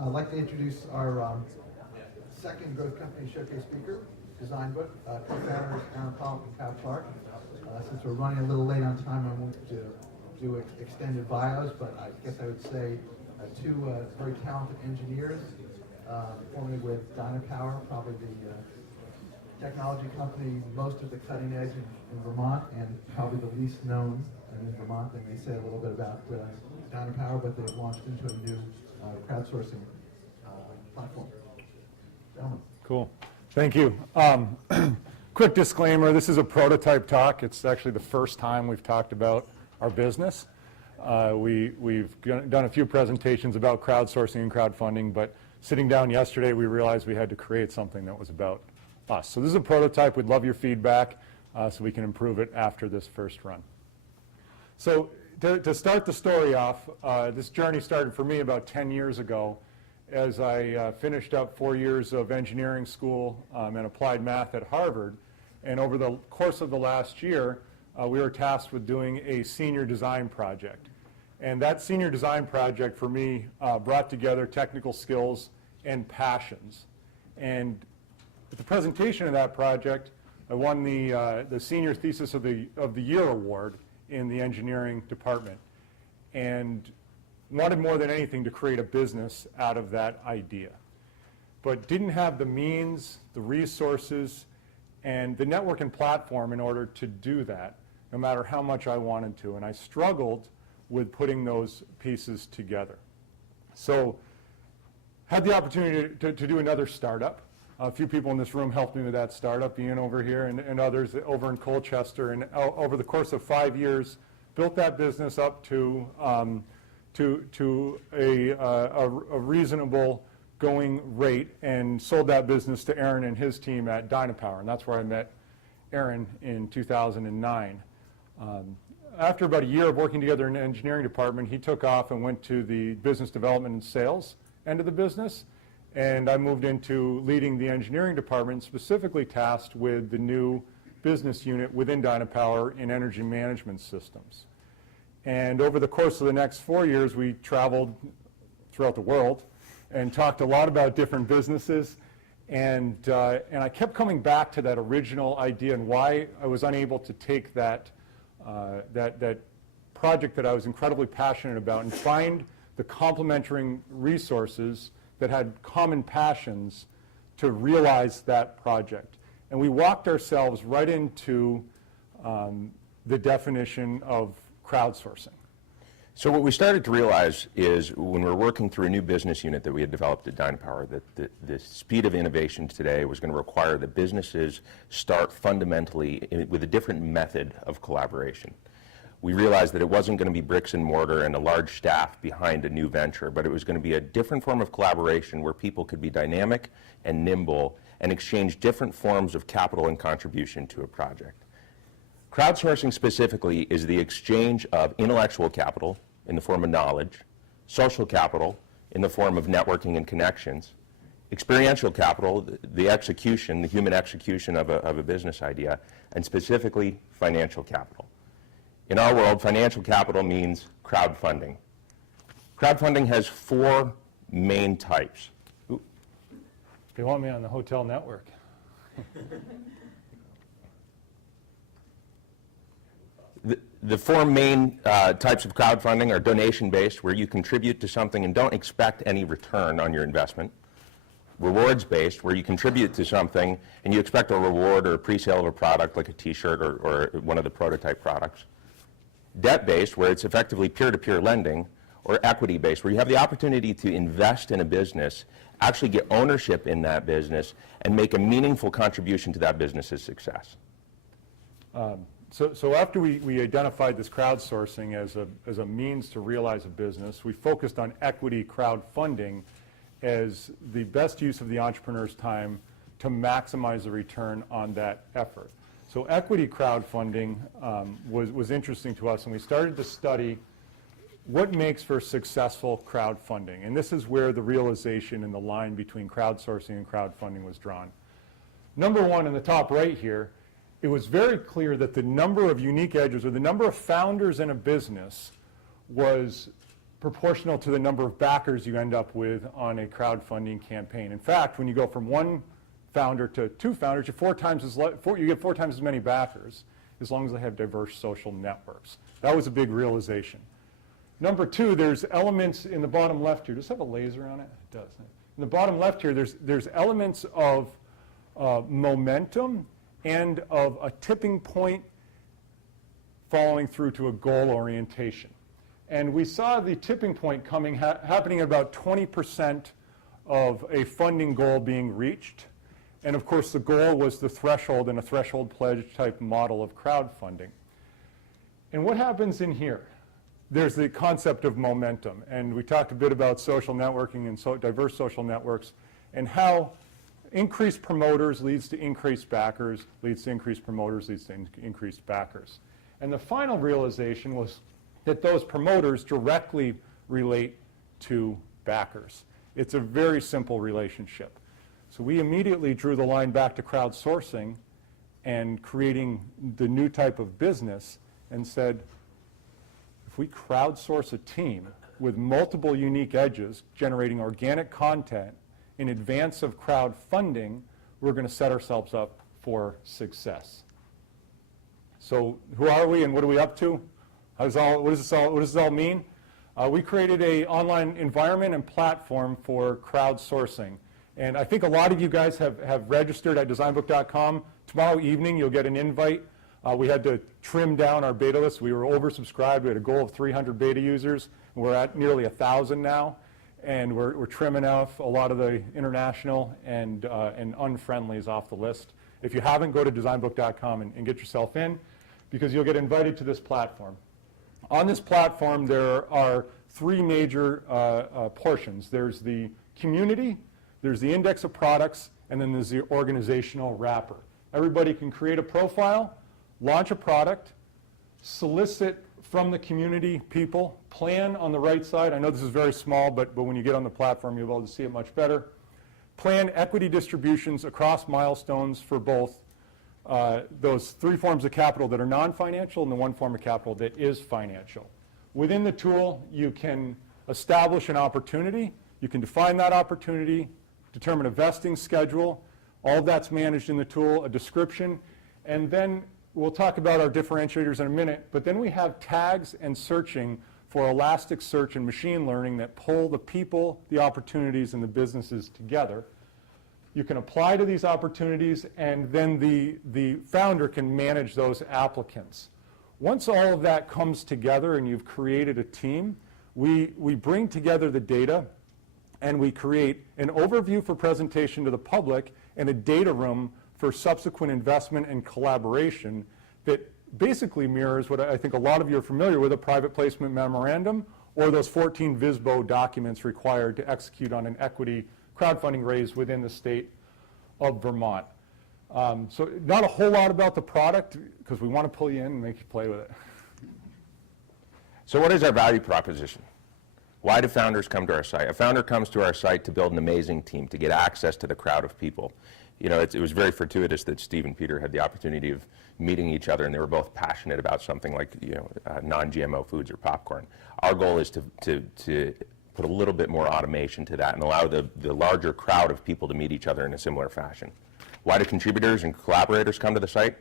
I'd like to introduce our second Growth Company Showcase speaker, Designbook, co-founders Aaron Pollock and Kyle Clark. Since we're running a little late on time, I won't do extended bios, but I guess I would say two very talented engineers, formerly with Dynapower, probably the technology company most at the cutting edge in Vermont, and probably the least known in Vermont. They may say a little bit about Dynapower, but they've launched into a new crowdsourcing platform. Gentlemen. Cool. Thank you. Quick disclaimer, this is a prototype talk. It's actually the first time we've talked about our business. We've done a few presentations about crowdsourcing and crowdfunding, but sitting down yesterday, we realized we had to create something that was about us. So this is a prototype. We'd love your feedback so we can improve it after this first run. So to start the story off, this journey started for me about 10 years ago as I finished up 4 years of engineering school and applied math at Harvard. And over the course of the last year, we were tasked with doing a senior design project. And that senior design project for me brought together technical skills and passions. And at the presentation of that project, I won the Senior Thesis of the Year award in the engineering department, and wanted more than anything to create a business out of that idea. But didn't have the means, the resources, and the network and platform in order to do that, no matter how much I wanted to. And I struggled with putting those pieces together. So had the opportunity to do another startup. A few people in this room helped me with that startup, Ian over here and others over in Colchester. And over the course of 5 years, built that business up to a reasonable going rate and sold that business to Aaron and his team at Dynapower. And that's where I met Aaron in 2009. After about a year of working together in the engineering department, he took off and went to the business development and sales end of the business. And I moved into leading the engineering department, specifically tasked with the new business unit within Dynapower in energy management systems. And over the course of the next 4 years, we traveled throughout the world and talked a lot about different businesses. And I kept coming back to that original idea and why I was unable to take that project that I was incredibly passionate about and find the complementary resources that had common passions to realize that project. And we walked ourselves right into the definition of crowdsourcing. So what we started to realize is when we were working through a new business unit that we had developed at Dynapower, that the speed of innovation today was going to require that businesses start fundamentally with a different method of collaboration. We realized that it wasn't going to be bricks and mortar and a large staff behind a new venture, but it was going to be a different form of collaboration where people could be dynamic and nimble and exchange different forms of capital and contribution to a project. Crowdsourcing specifically is the exchange of intellectual capital in the form of knowledge, social capital in the form of networking and connections, experiential capital, the execution, the human execution of a business idea, and specifically financial capital. In our world, financial capital means crowdfunding. Crowdfunding has 4 main types. Ooh. They want me on the hotel network. The 4 main types of crowdfunding are donation-based, where you contribute to something and don't expect any return on your investment. Rewards-based, where you contribute to something and you expect a reward or a pre-sale of a product like a t-shirt or one of the prototype products. Debt-based, where it's effectively peer-to-peer lending, or equity-based, where you have the opportunity to invest in a business, actually get ownership in that business, and make a meaningful contribution to that business's success. So after we identified this crowdsourcing as a means to realize a business, we focused on equity crowdfunding as the best use of the entrepreneur's time to maximize the return on that effort. So equity crowdfunding was interesting to us, and we started to study what makes for successful crowdfunding. And this is where the realization and the line between crowdsourcing and crowdfunding was drawn. Number one, in the top right here, it was very clear that the number of unique edges, or the number of founders in a business, was proportional to the number of backers you end up with on a crowdfunding campaign. In fact, when you go from one founder to two founders, you get 4 times as many backers, as long as they have diverse social networks. That was a big realization. Number 2, there's elements in the bottom left here. Does it have a laser on it? It does. In the bottom left here, there's elements of momentum and of a tipping point following through to a goal orientation. And we saw the tipping point happening at about 20% of a funding goal being reached. And of course, the goal was the threshold and a threshold pledge type model of crowdfunding. And what happens in here? There's the concept of momentum. And we talked a bit about social networking and diverse social networks and how increased promoters leads to increased backers, leads to increased promoters, leads to increased backers. And the final realization was that those promoters directly relate to backers. It's a very simple relationship. So we immediately drew the line back to crowdsourcing and creating the new type of business and said, if we crowdsource a team with multiple unique edges, generating organic content in advance of crowdfunding, we're going to set ourselves up for success. So who are we and what are we up to? What does this all mean? We created an online environment and platform for crowdsourcing. And I think a lot of you guys have registered at designbook.com. Tomorrow evening, you'll get an invite. We had to trim down our beta list. We were oversubscribed. We had a goal of 300 beta users. We're at nearly 1,000 now. And we're trimming off a lot of the international and unfriendlies off the list. If you haven't, go to designbook.com and get yourself in, because you'll get invited to this platform. On this platform, there are 3 major portions. There's the community, there's the index of products, and then there's the organizational wrapper. Everybody can create a profile, launch a product, solicit from the community people, plan on the right side. I know this is very small, but when you get on the platform, you'll be able to see it much better. Plan equity distributions across milestones for both those 3 forms of capital that are non-financial and the 1 form of capital that is financial. Within the tool, you can establish an opportunity. You can define that opportunity, determine a vesting schedule. All of that's managed in the tool, a description. And then we'll talk about our differentiators in a minute. But then we have tags and searching for Elasticsearch and machine learning that pull the people, the opportunities, and the businesses together. You can apply to these opportunities, and then the founder can manage those applicants. Once all of that comes together and you've created a team, we bring together the data and we create an overview for presentation to the public and a data room for subsequent investment and collaboration that basically mirrors what I think a lot of you are familiar with, a private placement memorandum or those 14 VISBO documents required to execute on an equity crowdfunding raise within the state of Vermont. So not a whole lot about the product, because we want to pull you in and make you play with it. So what is our value proposition? Why do founders come to our site? A founder comes to our site to build an amazing team, to get access to the crowd of people. You know, it was very fortuitous that Steve and Peter had the opportunity of meeting each other, and they were both passionate about something like, non-GMO foods or popcorn. Our goal is to put a little bit more automation to that and allow the larger crowd of people to meet each other in a similar fashion. Why do contributors and collaborators come to the site?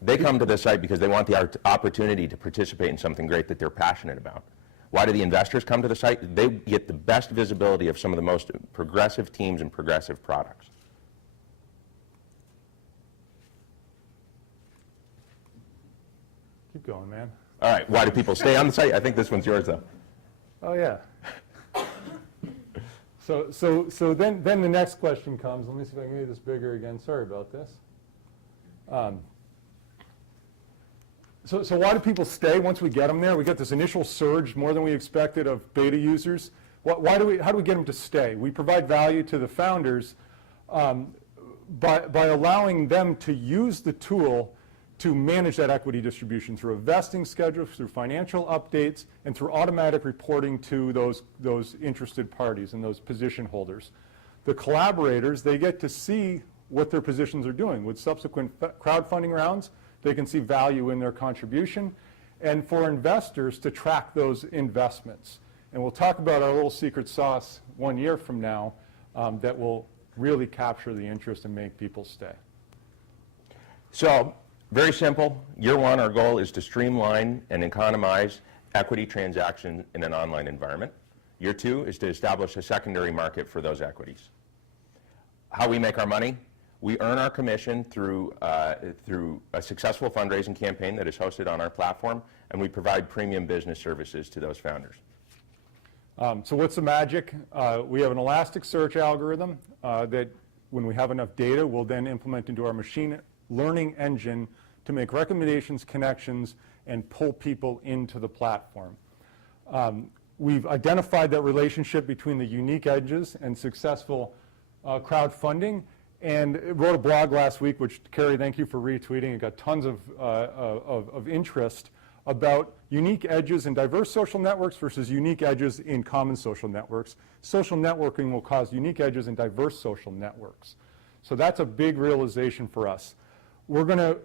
They come to the site because they want the opportunity to participate in something great that they're passionate about. Why do the investors come to the site? They get the best visibility of some of the most progressive teams and progressive products. Keep going, man. All right, why do people stay on the site? I think this one's yours, though. Oh, yeah. So then the next question comes. Let me see if I can make this bigger again. Sorry about this. So why do people stay once we get them there? We get this initial surge, more than we expected, of beta users. How do we get them to stay? We provide value to the founders by allowing them to use the tool to manage that equity distribution through a vesting schedule, through financial updates, and through automatic reporting to those interested parties and those position holders. The collaborators, they get to see what their positions are doing. With subsequent crowdfunding rounds, they can see value in their contribution. and for investors to track those investments. And we'll talk about our little secret sauce 1 year from now that will really capture the interest and make people stay. So, very simple. Year one, our goal is to streamline and economize equity transactions in an online environment. Year two is to establish a secondary market for those equities. How we make our money? We earn our commission through a successful fundraising campaign that is hosted on our platform, and we provide premium business services to those founders. So what's the magic? We have an Elasticsearch algorithm that, when we have enough data, we'll then implement into our machine learning engine to make recommendations, connections, and pull people into the platform. We've identified that relationship between the unique edges and successful crowdfunding, and wrote a blog last week, which, Carrie, thank you for retweeting. It got tons of interest about unique edges in diverse social networks versus unique edges in common social networks. Social networking will cause unique edges in diverse social networks. So that's a big realization for us. We're going to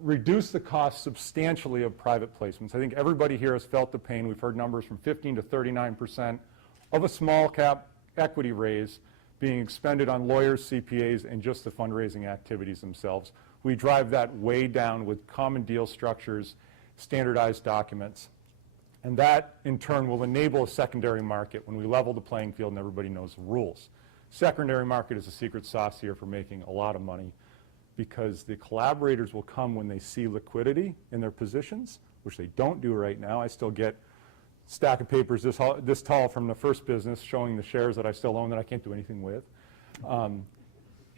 reduce the cost substantially of private placements. I think everybody here has felt the pain. We've heard numbers from 15 to 39% of a small cap equity raise being expended on lawyers, CPAs, and just the fundraising activities themselves. We drive that way down with common deal structures, standardized documents. And that, in turn, will enable a secondary market when we level the playing field and everybody knows the rules. Secondary market is a secret sauce here for making a lot of money, because the collaborators will come when they see liquidity in their positions, which they don't do right now. I still get a stack of papers this tall from the first business showing the shares that I still own that I can't do anything with.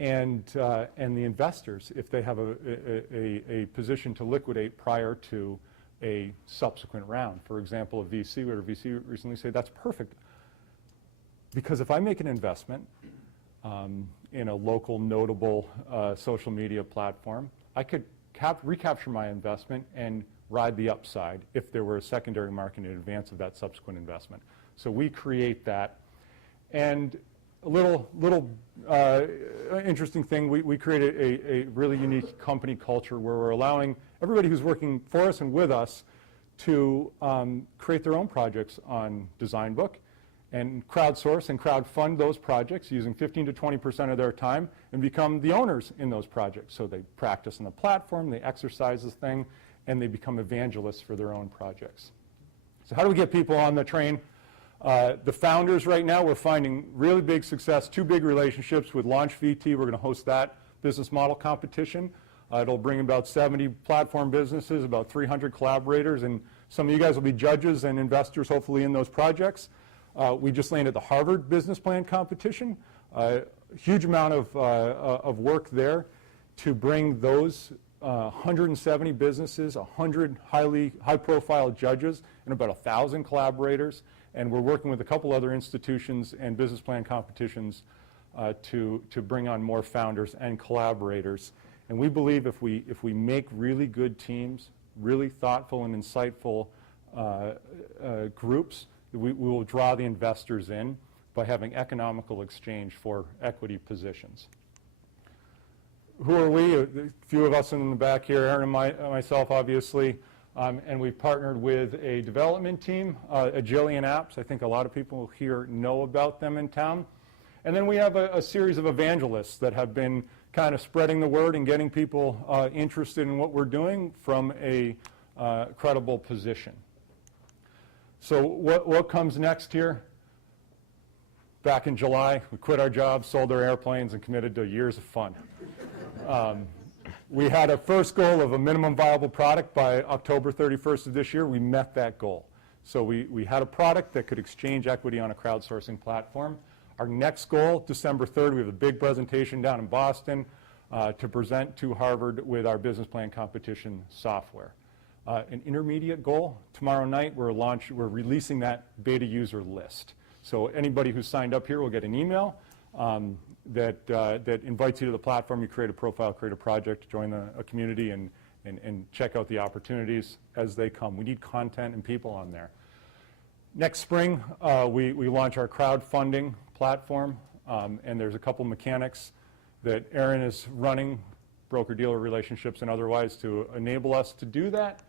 And the investors, if they have a position to liquidate prior to a subsequent round. For example, a VC, we had a VC recently say, that's perfect. Because if I make an investment in a local notable social media platform, I could recapture my investment and ride the upside if there were a secondary market in advance of that subsequent investment. So we create that. And a little interesting thing, we created a really unique company culture where we're allowing everybody who's working for us and with us to create their own projects on Designbook and crowdsource and crowdfund those projects using 15 to 20% of their time and become the owners in those projects. So they practice on the platform, they exercise this thing, and they become evangelists for their own projects. So how do we get people on the train? The founders right now, we're finding really big success, 2 big relationships with Launch VT. We're going to host that business model competition. It'll bring about 70 platform businesses, about 300 collaborators, and some of you guys will be judges and investors hopefully in those projects. We just landed the Harvard Business Plan competition. Huge amount of work there to bring those 170 businesses, 100 high-profile judges, and about 1,000 collaborators. And we're working with a couple other institutions and business plan competitions to bring on more founders and collaborators. And we believe if we make really good teams, really thoughtful and insightful groups, we will draw the investors in by having economical exchange for equity positions. Who are we? A few of us in the back here, Aaron and myself, obviously. And we've partnered with a development team, Agillion Apps. I think a lot of people here know about them in town. And then we have a series of evangelists that have been kind of spreading the word and getting people interested in what we're doing from a credible position. So what comes next here? Back in July, we quit our jobs, sold our airplanes, and committed to years of fun. We had a first goal of a minimum viable product by October 31st of this year. We met that goal. So we had a product that could exchange equity on a crowdsourcing platform. Our next goal, December 3rd, we have a big presentation down in Boston to present to Harvard with our business plan competition software. An intermediate goal, tomorrow night we're releasing that beta user list. So anybody who's signed up here will get an email that invites you to the platform. You create a profile, create a project, join a community, and check out the opportunities as they come. We need content and people on there. Next spring, we launch our crowdfunding platform, and there's a couple mechanics that Aaron is running, broker-dealer relationships and otherwise, to enable us to do that.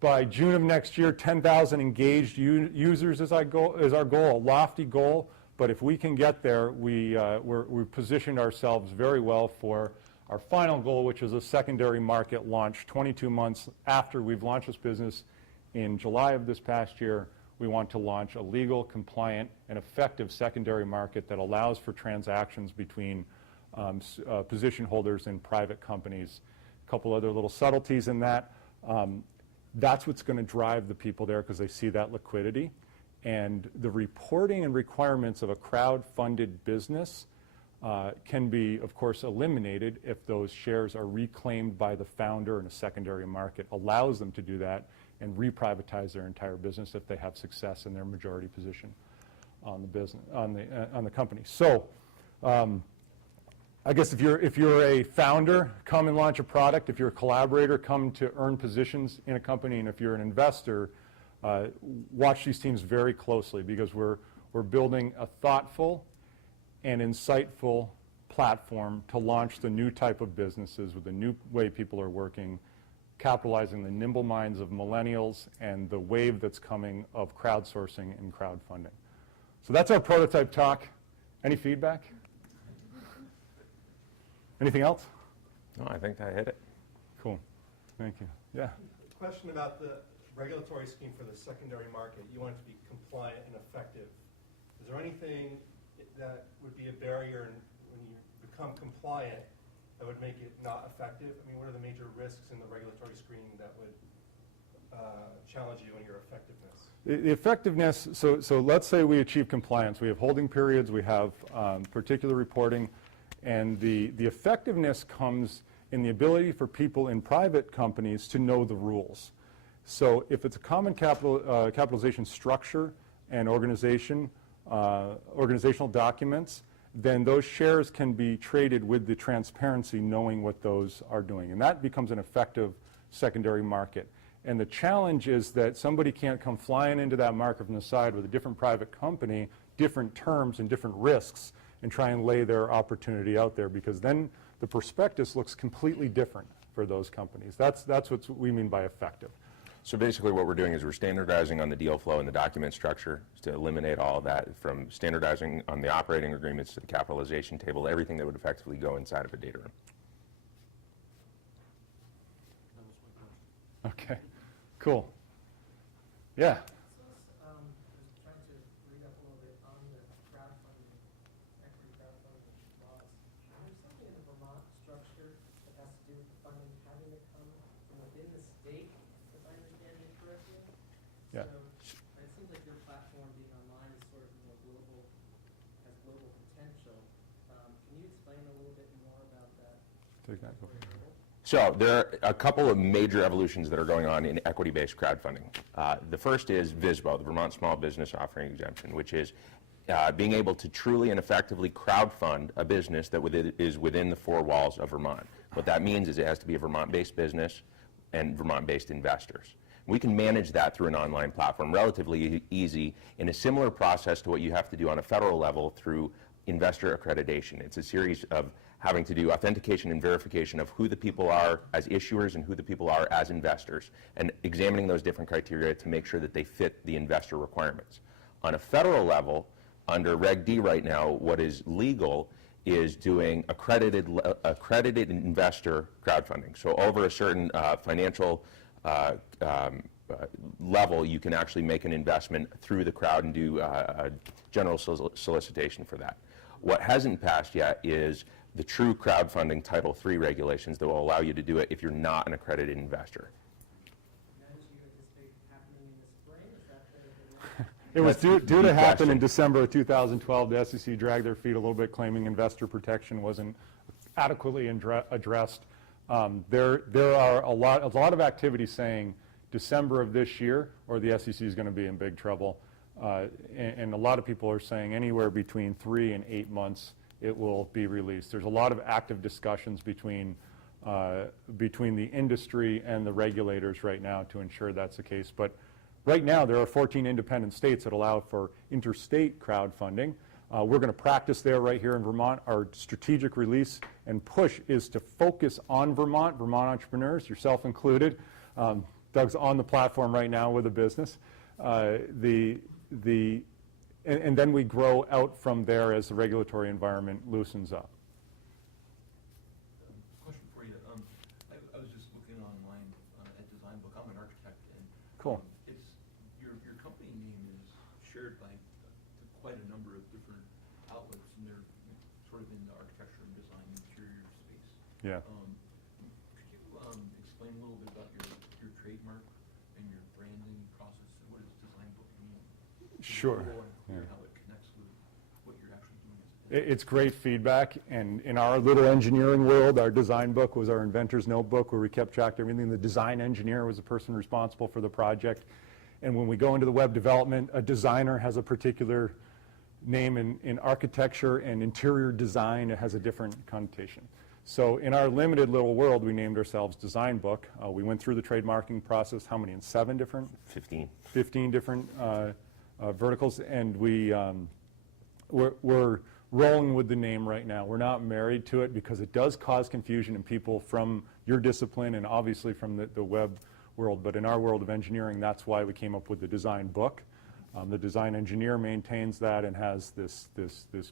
By June of next year, 10,000 engaged users is our goal, a lofty goal. But if we can get there, we've positioned ourselves very well for our final goal, which is a secondary market launch 22 months after we've launched this business. In July of this past year, we want to launch a legal, compliant, and effective secondary market that allows for transactions between position holders and private companies. A couple other little subtleties in that. That's what's going to drive the people there because they see that liquidity. And the reporting and requirements of a crowd-funded business can be, of course, eliminated if those shares are reclaimed by the founder in a secondary market, allows them to do that and reprivatize their entire business if they have success in their majority position on the business, on the company. So I guess if you're a founder, come and launch a product. If you're a collaborator, come to earn positions in a company. And if you're an investor, watch these teams very closely because we're building a thoughtful and insightful platform to launch the new type of businesses with the new way people are working, capitalizing the nimble minds of millennials and the wave that's coming of crowdsourcing and crowdfunding. So that's our prototype talk. Any feedback? Anything else? No, I think I hit it. Cool. Thank you. Yeah. Question about the regulatory scheme for the secondary market. You want it to be compliant and effective. Is there anything that would be a barrier when you become compliant that would make it not effective? I mean, what are the major risks in the regulatory screening that would challenge you in your effectiveness? The effectiveness, so let's say we achieve compliance. We have holding periods, we have particular reporting, and the effectiveness comes in the ability for people in private companies to know the rules. So if it's a common capitalization structure and organizational documents, then those shares can be traded with the transparency knowing what those are doing. And that becomes an effective secondary market. And the challenge is that somebody can't come flying into that market from the side with a different private company, different terms and different risks, and try and lay their opportunity out there, because then the prospectus looks completely different for those companies. That's what we mean by effective. So basically what we're doing is we're standardizing on the deal flow and the document structure to eliminate all of that, from standardizing on the operating agreements to the capitalization table, everything that would effectively go inside of a data room. Okay, cool. Yeah. I was trying to read up a little bit on the crowdfunding, equity crowdfunding laws. There's something in the Vermont structure that has to do with the funding having to come from within the state, if I understand it correctly. Yeah. So it seems like your platform being online is sort of more global, has global potential. Can you explain a little bit more about that? Take that. Go. So there are a couple of major evolutions that are going on in equity-based crowdfunding. The first is VSBO, the Vermont Small Business Offering Exemption, which is being able to truly and effectively crowdfund a business that is within the four walls of Vermont. What that means is it has to be a Vermont-based business and Vermont-based investors. We can manage that through an online platform, relatively easy, in a similar process to what you have to do on a federal level through investor accreditation. It's a series of having to do authentication and verification of who the people are as issuers and who the people are as investors, and examining those different criteria to make sure that they fit the investor requirements. On a federal level, under Reg D right now, what is legal is doing accredited investor crowdfunding. So over a certain financial level, you can actually make an investment through the crowd and do a general solicitation for that. What hasn't passed yet is the true crowdfunding Title III regulations that will allow you to do it if you're not an accredited investor. When do you anticipate happening in the spring? Is that the It was due to happen question. in December of 2012. The SEC dragged their feet a little bit, claiming investor protection wasn't adequately addressed. There are a lot of activity saying December of this year, or the SEC is going to be in big trouble. And a lot of people are saying anywhere between 3 and 8 months it will be released. There's a lot of active discussions between the industry and the regulators right now to ensure that's the case. But right now there are 14 independent states that allow for interstate crowdfunding. We're going to practice there right here in Vermont. Our strategic release and push is to focus on Vermont entrepreneurs, yourself included. Doug's on the platform right now with a business. And then we grow out from there as the regulatory environment loosens up. Question for you. I was just looking online at Designbook. I'm an architect, and Cool. It's your company name is shared by quite a number of different outlets, and they're sort of in the architecture and design interior space. Yeah. Could you explain a little bit about your trademark and your branding process? What does Designbook mean? Sure. And how it connects with what you're actually doing as a It's great feedback, and in our little engineering world, our design book was our inventor's notebook where we kept track of everything. The design engineer was the person responsible for the project. And when we go into the web development, a designer has a particular name. In architecture and interior design, it has a different connotation. So in our limited little world, we named ourselves Designbook. We went through the trademarking process, how many, in 7 different? 15. 15 different verticals, and we're rolling with the name right now. We're not married to it because it does cause confusion in people from your discipline and obviously from the web world. But in our world of engineering, that's why we came up with the design book. The design engineer maintains that and has this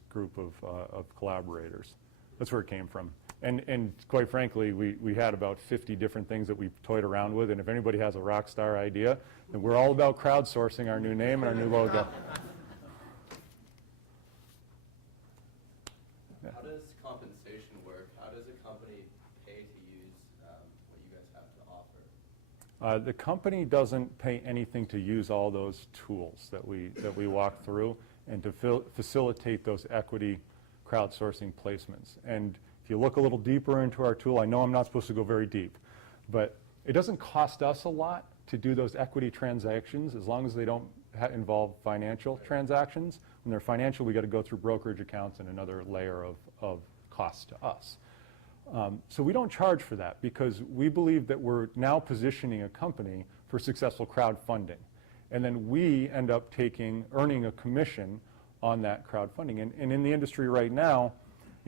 group of collaborators. That's where it came from. And quite frankly, we had about 50 different things that we toyed around with, and if anybody has a rock star idea, then we're all about crowdsourcing our new name and our new logo. How does compensation work? How does a company pay to use what you guys have to offer? The company doesn't pay anything to use all those tools that we walk through and to facilitate those equity crowdsourcing placements. And if you look a little deeper into our tool, I know I'm not supposed to go very deep, but it doesn't cost us a lot to do those equity transactions as long as they don't involve financial transactions. When they're financial, we got to go through brokerage accounts and another layer of cost to us. So we don't charge for that because we believe that we're now positioning a company for successful crowdfunding. And then we end up earning a commission on that crowdfunding. And in the industry right now,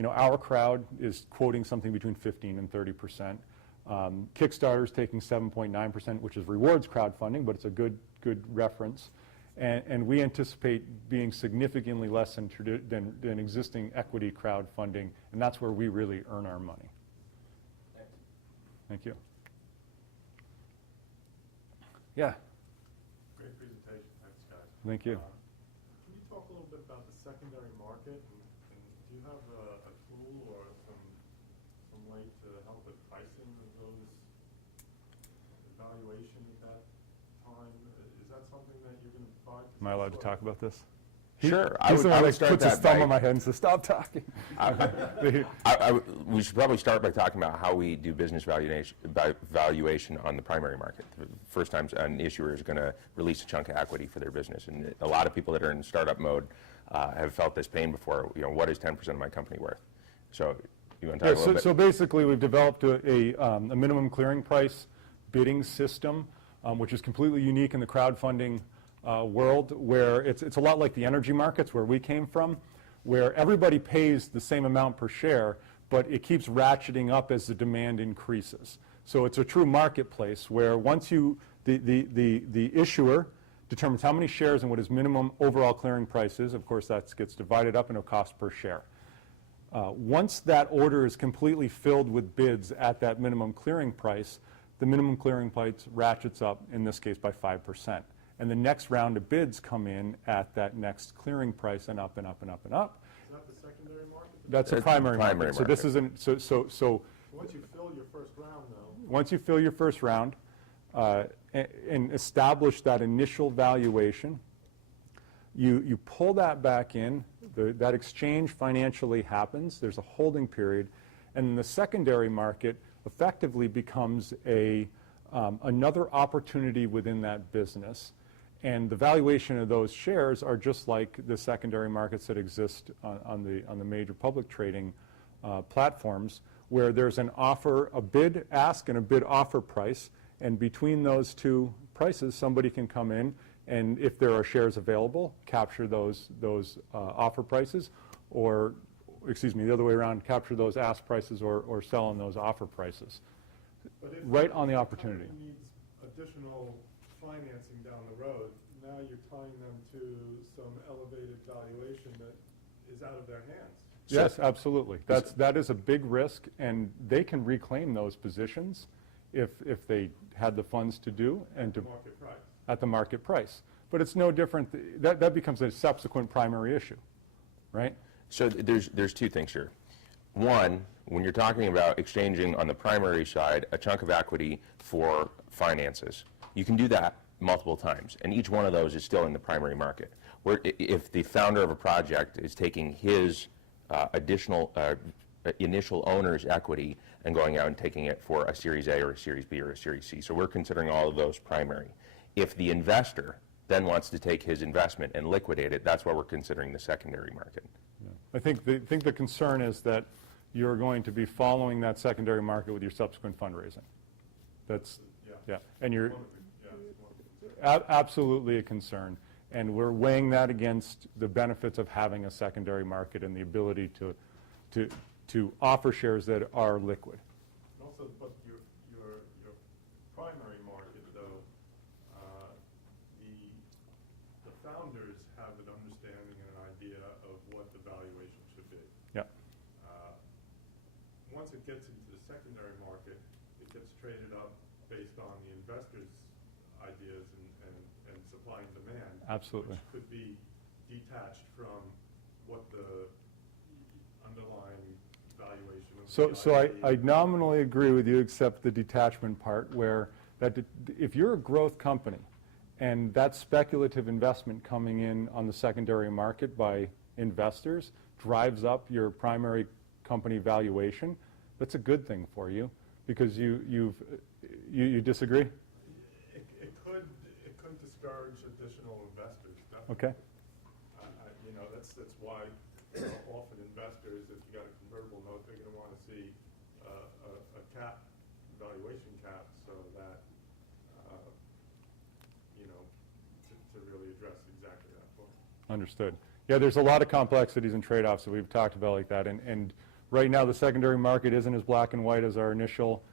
our crowd is quoting something between 15 and 30%. Kickstarter's taking 7.9%, which is rewards crowdfunding, but it's a good reference. And we anticipate being significantly less than existing equity crowdfunding, and that's where we really earn our money. Thanks. Thank you. Yeah. Great presentation. Thanks, guys. Thank you. Can you talk a little bit about the secondary market? And do you have a tool or some way to help with pricing of those evaluation at that time? Is that something that you're going to provide? Am I allowed to talk about this? Sure. He's the one that start puts his that thumb by- on my head and says, "Stop talking." We should probably start by talking about how we do business valuation on the primary market. The first time an issuer is going to release a chunk of equity for their business. And a lot of people that are in startup mode have felt this pain before. What is 10% of my company worth? So you want to talk a little bit? So basically, we've developed a minimum clearing price bidding system, which is completely unique in the crowdfunding world, where it's a lot like the energy markets where we came from, where everybody pays the same amount per share, but it keeps ratcheting up as the demand increases. So it's a true marketplace where once the issuer determines how many shares and what his minimum overall clearing price is, of course that gets divided up into a cost per share. Once that order is completely filled with bids at that minimum clearing price, the minimum clearing price ratchets up, in this case, by 5%. And the next round of bids come in at that next clearing price and up and up and up and up. Is that the secondary market? That's a It's primary primary market. So this market. isn't, so Once you fill your first round, though, once you fill your first round and establish that initial valuation, you pull that back in, that exchange financially happens, there's a holding period, and the secondary market effectively becomes another opportunity within that business. And the valuation of those shares are just like the secondary markets that exist on the major public trading platforms, where there's an offer, a bid ask and a bid offer price, and between those two prices, somebody can come in and, if there are shares available, capture those offer prices, or, excuse me, the other way around, capture those ask prices or sell on those offer prices. but if Right on the opportunity. company needs additional financing down the road, now you're tying them to some elevated valuation that is out of their hands. Yes, absolutely. That is a big risk, and they can reclaim those positions if they had the funds to do and to Market price. at the market price. But it's no different. That becomes a subsequent primary issue, right? So there's two things here. One, when you're talking about exchanging on the primary side a chunk of equity for finances, you can do that multiple times, and each one of those is still in the primary market. Where if the founder of a project is taking his additional initial owner's equity and going out and taking it for a Series A or a Series B or a Series C. So we're considering all of those primary. If the investor then wants to take his investment and liquidate it, that's why we're considering the secondary market. I think the concern is that you're going to be following that secondary market with your subsequent fundraising. That's, yeah, and you're absolutely a concern. And we're weighing that against the benefits of having a secondary market and the ability to offer shares that are liquid. And also, but your primary market, though, the founders have an understanding and an idea of what the valuation should be. Yeah. Once it gets into the secondary market, it gets traded up based on the investors' ideas and supply and demand. Absolutely. Which could be detached from what the underlying valuation of So I nominally agree with you, except the detachment part, where if you're a growth company and that speculative investment coming in on the secondary market by investors drives up your primary company valuation, that's a good thing for you, because you disagree? It could discourage additional investors, definitely. Okay. You know, that's why often investors, if you got a convertible note, they're going to want to see a cap, valuation cap, so that, you know, to really address exactly that point. Understood. Yeah, there's a lot of complexities and trade-offs that we've talked about like that, and right now the secondary market isn't as black and white as our initial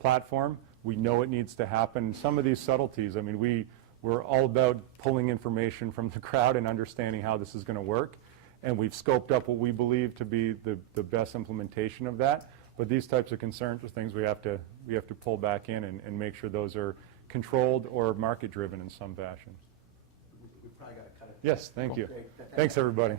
platform. We know it needs to happen. Some of these subtleties, I mean, we're all about pulling information from the crowd and understanding how this is going to work, and we've scoped up what we believe to be the best implementation of that. But these types of concerns are things we have to pull back in and make sure those are controlled or market-driven in some fashion. We probably got to cut it. Yes, thank you. Great. Thanks, everybody.